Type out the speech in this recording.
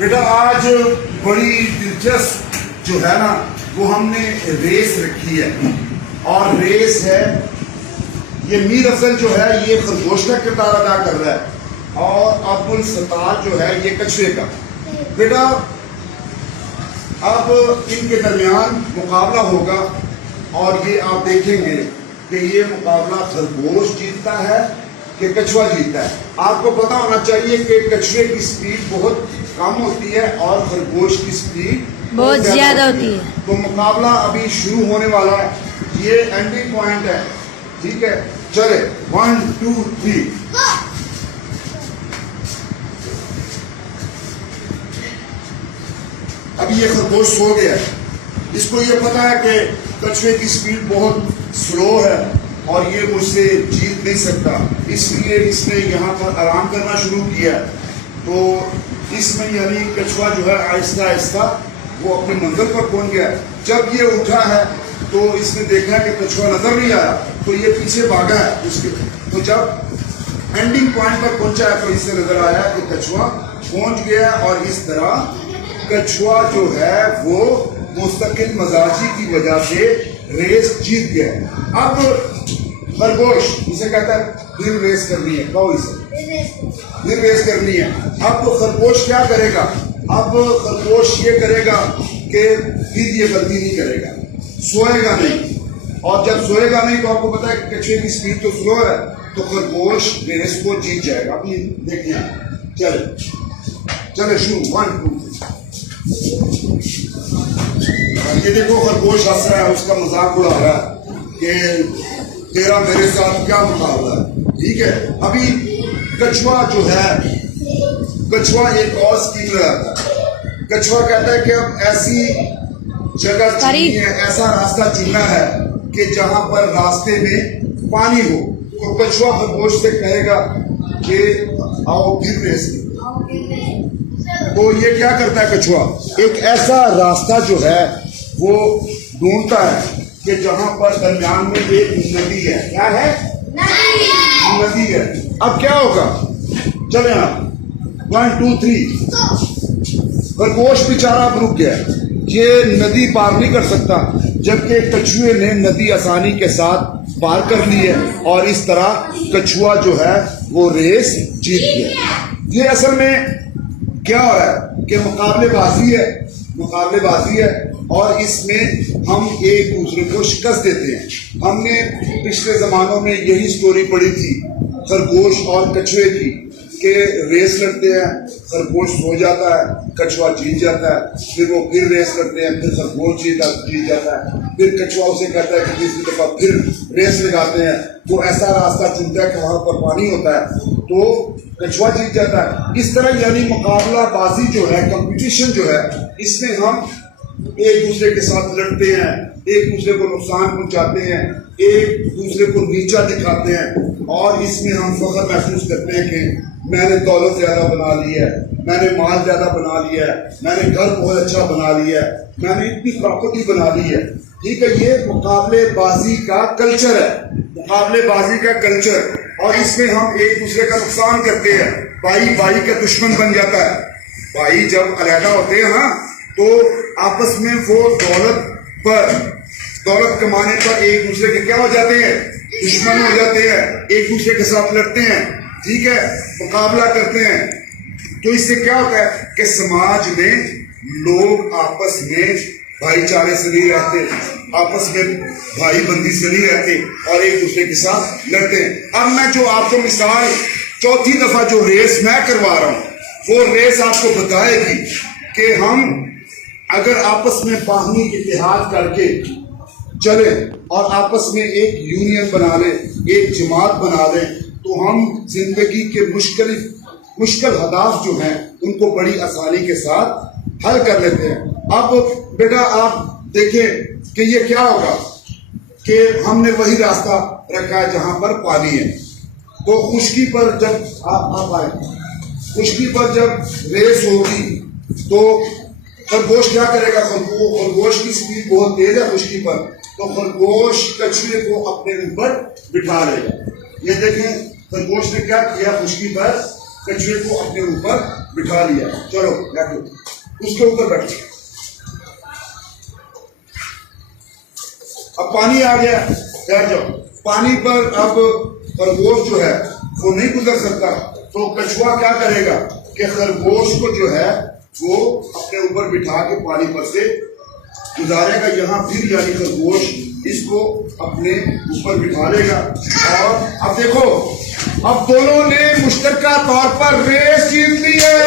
बेटा आज बड़ी दिलचस्प जो है ना वो हमने रेस रखी है और रेस है ये मीर अफजल जो है ये खरगोश का किरदार अदा कर रहा है और अब्दुल सत्तार जो है ये कछुए का। बेटा अब इनके दरमियान मुकाबला होगा और ये आप देखेंगे कि ये मुकाबला खरगोश जीतता है कि कछुआ जीतता है। आपको पता होना चाहिए कि कछुए की स्पीड बहुत कम होती है और खरगोश की स्पीड बहुत ज्यादा होती है। तो मुकाबला अभी शुरू होने वाला है, ये एंडिंग पॉइंट है, ठीक है। चले 1 2 3। अभी ये खरगोश सो गया है, इसको ये पता है कि कछुए की स्पीड बहुत स्लो है और ये मुझसे जीत नहीं सकता, इसलिए इसने यहाँ पर आराम करना शुरू किया। तो इसमें यानी कछुआ जो है आहिस्ता आहिस्ता वो अपनी मंजिल पर पहुंच गया। जब ये उठा है तो इसने देखा कि कछुआ नजर नहीं आया तो ये पीछे भागा है उसके। तो जब एंडिंग पॉइंट पर पहुंचा है तो इससे नजर आया कि कछुआ पहुंच गया और इस तरह कछुआ जो है वो मुस्तकिल मजाजी की वजह से रेस जीत गया। अब खरगोश इसे कहता है फिर रेस करनी है, कहो इसे फिर रेस करनी है। अब खरगोश क्या करेगा? अब खरगोश ये करेगा कि फिर ये गलती नहीं करेगा, सोएगा नहीं। और जब सोएगा नहीं तो आपको पता है कि कछुए की स्पीड तो स्लो है तो खरगोश रेस को जीत जाएगा। अभी देखिए, चले शुरू 1 2 3। ये देखो खरगोश हंस रहा है, उसका मजाक उड़ा रहा है कि तेरा मेरे साथ क्या मुकाबला है, ठीक है। अभी कछुआ जो है, कछुआ एक और स्कीम लगाता है। कछुआ कहता है कि अब ऐसी जगह चुननी है, ऐसा रास्ता चुनना है कि जहां पर रास्ते में पानी हो। तो कछुआ खरगोश से कहेगा कि आओ फिर रेस। तो ये क्या करता है कछुआ? एक ऐसा रास्ता जो है वो ढूंढता है कि जहां पर दरमियान में एक नदी है। क्या है? नदी है। अब क्या होगा? चले आप 1 2 3। खरगोश बेचारा अब रुक गया, ये नदी पार नहीं कर सकता, जबकि कछुए ने नदी आसानी के साथ पार कर ली है और इस तरह कछुआ जो है वो रेस जीत गया। ये असल में क्या हो रहा है कि मुकाबलेबाजी है और इसमें हम एक दूसरे को शिकस्त देते हैं। हमने पिछले जमानों में यही स्टोरी पढ़ी थी खरगोश और कछुए की कि रेस लड़ते हैं, खरगोश सो जाता है, कछुआ जीत जाता है, फिर वो फिर रेस करते हैं, फिर खरगोश जीत जाता है, फिर कछुआ उसे कहता है कि तीसरी दफा फिर रेस लगाते हैं तो ऐसा रास्ता चुनता है कि वहां पर पानी होता है तो कछुआ जीत जाता है। इस तरह यानी मुकाबलाबाजी जो है, कंपटीशन जो है, इसमें हम एक दूसरे के साथ लड़ते हैं, एक दूसरे को नुकसान पहुंचाते हैं, एक दूसरे को नीचा दिखाते हैं और इसमें हम फख्र महसूस करते हैं कि मैंने दौलत ज्यादा बना ली है, मैंने माल ज्यादा बना लिया है, मैंने घर बहुत अच्छा बना लिया है, मैंने इतनी प्रॉपर्टी बना ली है, ठीक है। ये मुकाबलेबाजी का कल्चर है, मुकाबलेबाजी का कल्चर। और इसमें हम एक दूसरे का नुकसान करते हैं, भाई का दुश्मन बन जाता है। भाई जब अलहदा होते हैं ना तो आपस में वो दौलत कमाने पर एक दूसरे के क्या हो जाते हैं? दुश्मन हो जाते हैं, एक दूसरे के साथ लड़ते हैं, ठीक है, मुकाबला करते हैं। तो इससे क्या होता है कि समाज में लोग आपस में भाईचारे से नहीं रहते, आपस में भाई बंदी से नहीं रहते और एक दूसरे के साथ लड़ते हैं। अब मैं जो आपको मिसाल चौथी दफा जो रेस मैं करवा रहा हूं वो रेस आपको बताएगी कि हम अगर आपस में बाहमी इत्तेहाद करके चले और आपस में एक यूनियन बना ले, एक जमात बना ले तो हम जिंदगी के मुश्किल हदाफ जो हैं उनको बड़ी आसानी के साथ हल कर लेते हैं। अब बेटा आप देखें कि ये क्या होगा कि हमने वही रास्ता रखा है जहां पर पानी है। तो खुश्की पर जब आप आए, खुश्की पर जब रेस होगी तो खरगोश क्या करेगा? खरगोश की स्पीड बहुत तेज है खुश्की पर, तो खरगोश कछुए को अपने ऊपर बिठा लेगा। ये देखें खरगोश ने क्या किया, खुश्की पर कछुए को अपने ऊपर बिठा लिया, चलो बैठो, उसके ऊपर बैठो। अब पानी आ गया, बैठ जाओ। पानी पर अब खरगोश जो है वो नहीं गुजर सकता, तो कछुआ क्या करेगा कि खरगोश को जो है वो अपने ऊपर बिठा के पानी पर से गुजारेगा। यहाँ फिर यानी खरगोश इसको अपने ऊपर बिठा लेगा। और अब देखो, अब दोनों ने मुश्तरका तौर पर रेस जीत ली है।